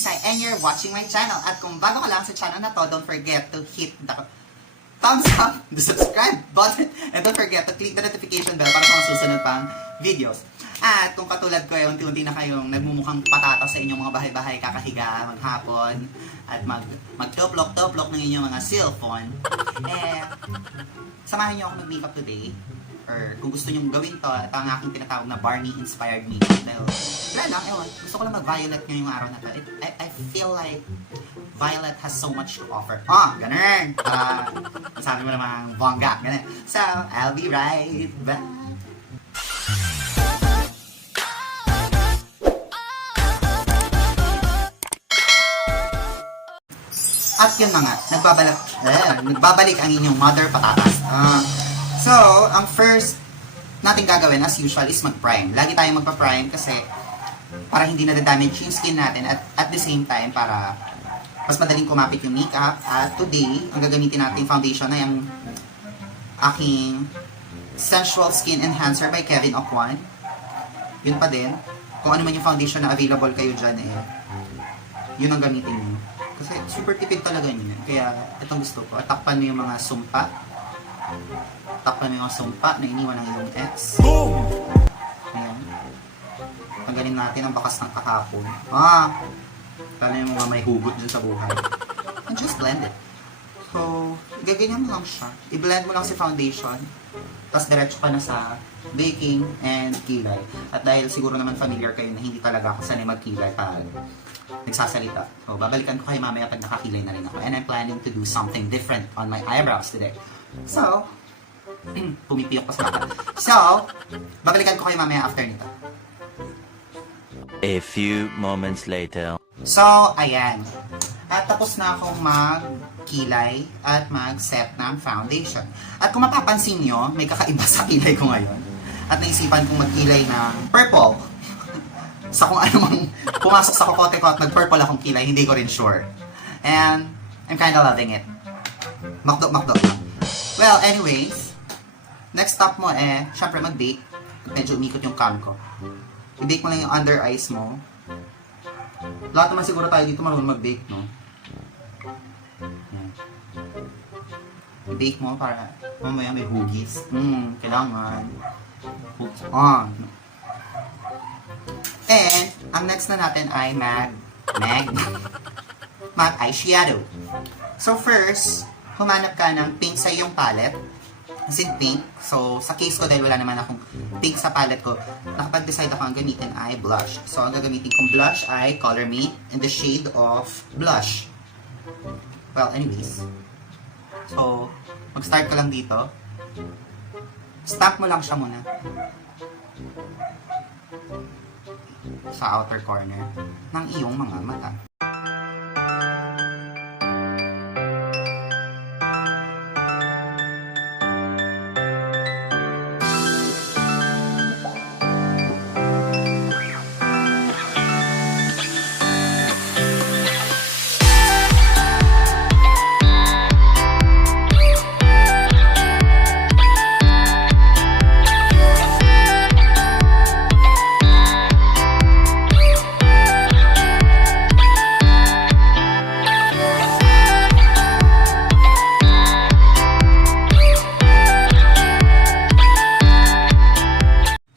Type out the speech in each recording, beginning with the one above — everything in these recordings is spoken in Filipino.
Isay and you're watching my channel. At kung bago ka lang sa channel na to, don't forget to hit the thumbs up, the subscribe button, and don't forget to click the notification bell para sa mga susunod pang videos. At kung katulad ko, unti-unti na kayong nagmumukhang patata sa inyong mga bahay-bahay, kakahiga, maghapon, at magtoplok-toplok ng inyong mga cellphone, samahan niyo ako mag-makeup today. Or kung gusto nyo gawin to, ito ang aking tinatawag na Barney-inspired makeup. Dahil, wala lang, gusto ko lang mag-violet ngayong araw na to. I feel like violet has so much to offer. Ganun! Sabi mo namang bongga, ganun. So, I'll be right back. At yun na nga, nagbabalik ang inyong mother patatas. So, ang first natin gagawin as usual is mag-prime. Lagi tayong magpa-prime kasi para hindi na-damage yung skin natin at the same time para mas madaling kumapit yung makeup. At today, ang gagamitin natin foundation na yung aking Sensual Skin Enhancer by Kevin Okwan. Yun pa din. Kung ano man yung foundation na available kayo dyan, yun ang gamitin nyo. Kasi super tipid talaga yun. Kaya itong gusto ko. At takpan mo yung mga sumpa. Takpan mo yung mga sumpa na iniwan ng iyong ex. Boom! Ayan. Tanggalin natin ang bakas ng kahapon. Kala yung mga may hugot dyan sa buhay. And just blend it. So, gaganyan mo lang siya. I-blend mo lang si foundation. Tapos diretso ka na sa baking and kilay. At dahil siguro naman familiar kayo na hindi talaga ako sanay magkilay pag nagsasalita. So, babalikan ko kayo mamaya pag nakakilay na rin ako. And I'm planning to do something different on my eyebrows today. So, pumipiyok pa sa mata. So, babalikan ko kayo mamaya after nito. A few moments later. So, ayan. At tapos na akong magkilay at mag-set ng foundation. At kung mapapansin nyo, may kakaiba sa kilay ko ngayon. At naisipan kong magkilay ng purple. Sa kung ano mang pumasok sa kokote ko at nag-purple akong kilay, hindi ko rin sure. And I'm kinda loving it. Makdok lang. Well, anyways, next stop mo syempre mag-bake. Medyo umikot yung cam ko. I-bake mo lang yung under eyes mo. Lahat naman siguro tayo dito marunong mag-bake, no? I-bake mo para mamaya may hugis. Kailangan. Hooks on. And, ang next na natin ay mag-eyeshadow. So first, humanap ka ng pink sa iyong palette. As in pink. So, sa case ko, dahil wala naman akong pink sa palette ko, nakapag-decide ako ang gamitin ay blush. So, ang gagamitin kong blush ay Color Me in the shade of Blush. Well, anyways. So, mag-start ka lang dito. Stamp mo lang siya muna. Sa outer corner ng iyong mga mata.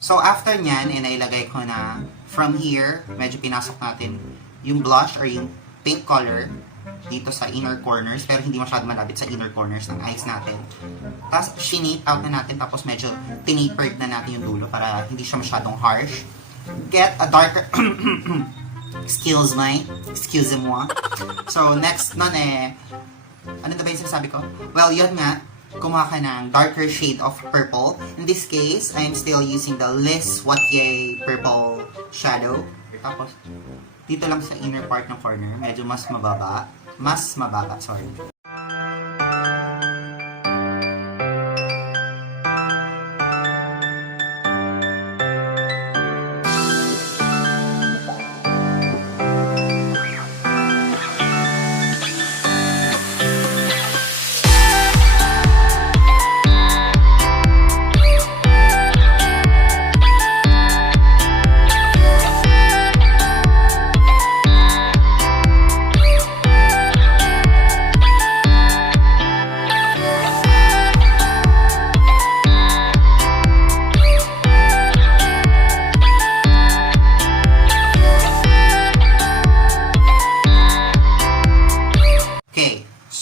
So, after nyan, nailagay ko na from here, medyo pinasok natin yung blush or yung pink color dito sa inner corners, pero hindi masyado malapit sa inner corners ng eyes natin. Tapos, shinate out na natin, tapos medyo tinapered na natin yung dulo para hindi siya masyadong harsh. Get a darker... Excuse moi. So, next nun ano na ba yung sinasabi ko? Well, yun nga. Kumuha ka ng darker shade of purple. In this case, I'm still using the Les Wattier Purple Shadow. Tapos, dito lang sa inner part ng corner, medyo mas mababa, sorry.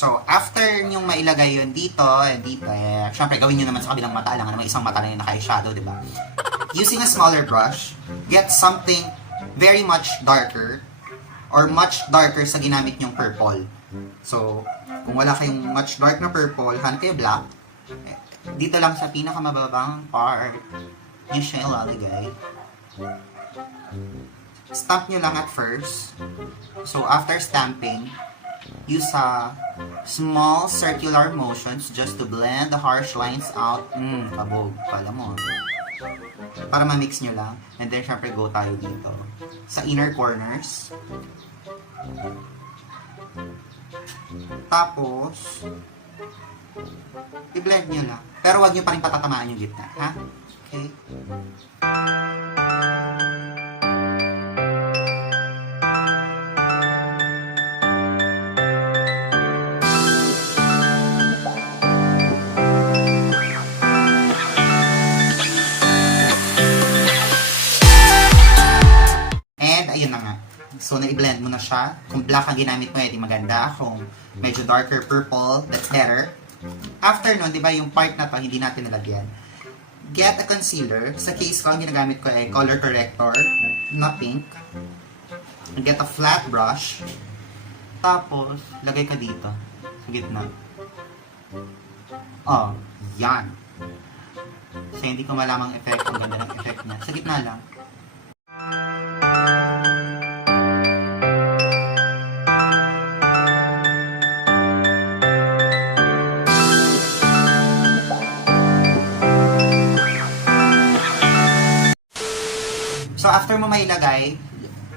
So, after yung mailagay yun dito, syempre gawin nyo naman sa kabilang mata, alangan naman isang mata lang yung naka-eyeshadow, di ba? Using a smaller brush, get something very much darker or much darker sa ginamit nyong purple. So, kung wala kayong much dark na purple, hanap kayo black. Dito lang sa pinakamababang part, nyo siya ilalagay. Stamp nyo lang at first. So, after stamping, use small circular motions just to blend the harsh lines out. Kabog. Kala mo. Para ma-mix nyo lang. And then, syempre, go tayo dito. Sa inner corners. Tapos, i-blend nyo lang. Pero wag nyo pa rin patatamaan yung gitna. Ha? Okay? Ayun na nga. So, na-blend mo na siya. Kung black ang ginamit mo, edi maganda. Kung medyo darker purple, that's better. After nun, di ba, yung part na to, hindi natin nalagyan. Get a concealer. Sa case ko, ang ginagamit ko ay color corrector na pink. Get a flat brush. Tapos, lagay ka dito. Sa gitna. Oh, yan. So, hindi ko malamang effect. Ang ganda ng effect niya. Sa gitna lang. So, after mo mailagay,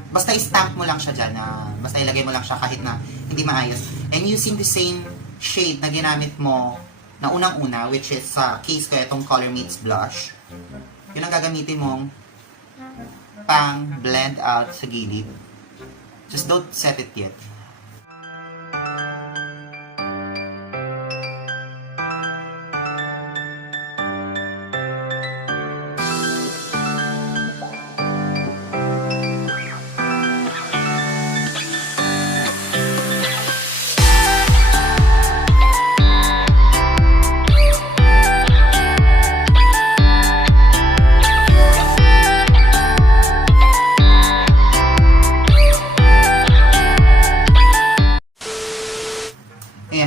basta i-stamp mo lang siya dyan, basta ilagay mo lang siya kahit na hindi maayos. And using the same shade na ginamit mo na unang-una, which is sa case ko, itong Color Meets Blush, yun ang gagamitin mong pang blend out sa gilid. Just don't set it yet.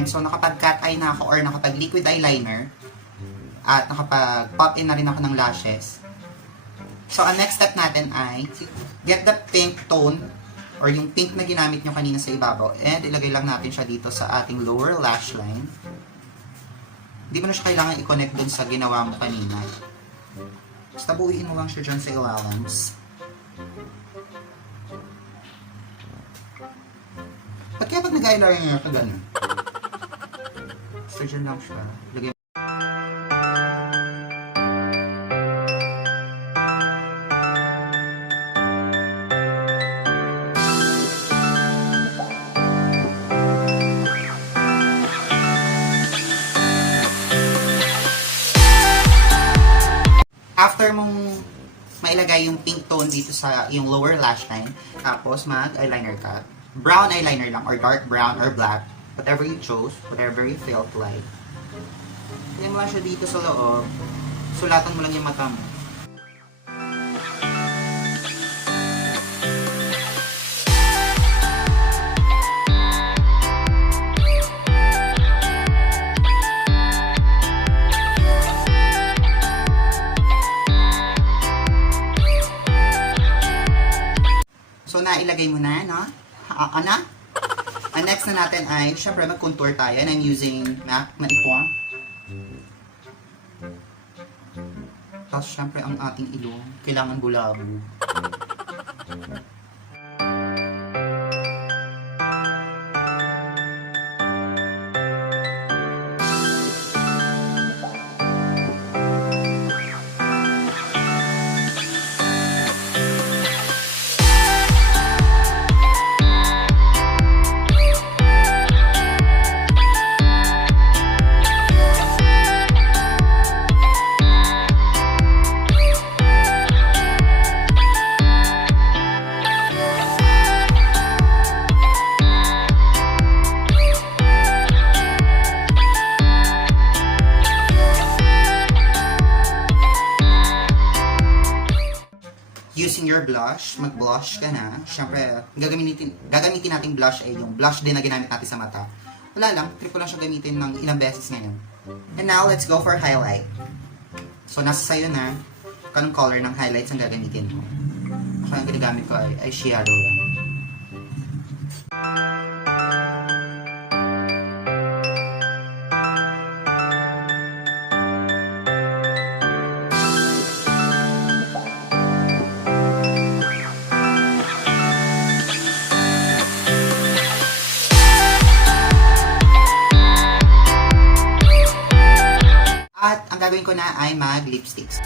So, nakapag-cat eye na ako or nakapag-liquid eyeliner at nakapag-pop in na rin ako ng lashes. So, ang next step natin ay get the pink tone or yung pink na ginamit nyo kanina sa ibabaw and ilagay lang natin siya dito sa ating lower lash line. Hindi mo na siya kailangan i-connect dun sa ginawa mo kanina. Basta buuin mo lang siya dyan sa ilalams. Ba't kaya pag nag-eyeliner ka gano'n? So, dyan lang siya. Lagay. After mong mailagay yung pink tone dito sa yung lower lash line, tapos mag-eyeliner ka. Brown eyeliner lang or dark brown or black. Whatever you chose, whatever you felt like. Lagyan mo lang siya dito sa loob. Sulatan mo lang yung mata mo. So, nailagay mo na, no? Ang next na natin ay, syempre, mag-contour tayo. And I'm using MAC Maipua. Tapos, syempre, ang ating ilong, kailangan bulabo. your blush, mag-blush ka na. Siyempre, gagamitin nating blush ay yung blush din na ginamit natin sa mata. Wala lang, trip ko lang siya gamitin ng ilang beses ngayon. And now, let's go for highlight. So, nasa sayo na kung anong color ng highlights ang gagamitin mo. Ako ang ginagamit ko ay eyeshadow lang. At ang gagawin ko na ay mag-lipsticks.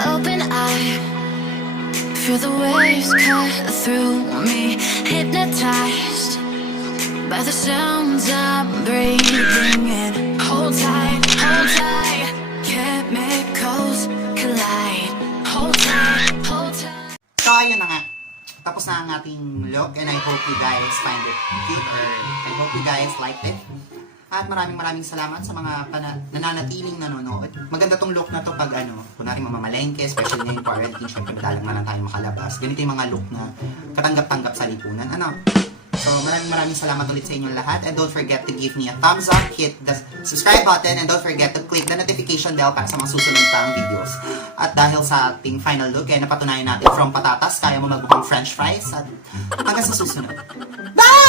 Open eye, feel the waves cut through me, hypnotized by the sounds I'm breathing in. Hold tight, chemicals collide. Hold tight, hold tight. So, ayun na nga. Tapos na ang ating look and I hope you guys find it cute or I hope you guys liked it. At maraming salamat sa mga nananatiling nanonood. Maganda tong look na to pag kunwari mamamalengke, especially ngayong quarantine, syempre madalang na lang tayo makalabas. Ganito yung mga look na katanggap-tanggap sa lipunan. So maraming salamat ulit sa inyong lahat. And don't forget to give me a thumbs up, hit the subscribe button, and don't forget to click the notification bell para sa mga susunod pang videos. At dahil sa ating final look, napatunayan natin from patatas, kaya mo magmukhang french fries. At hanggang sa susunod. Bye!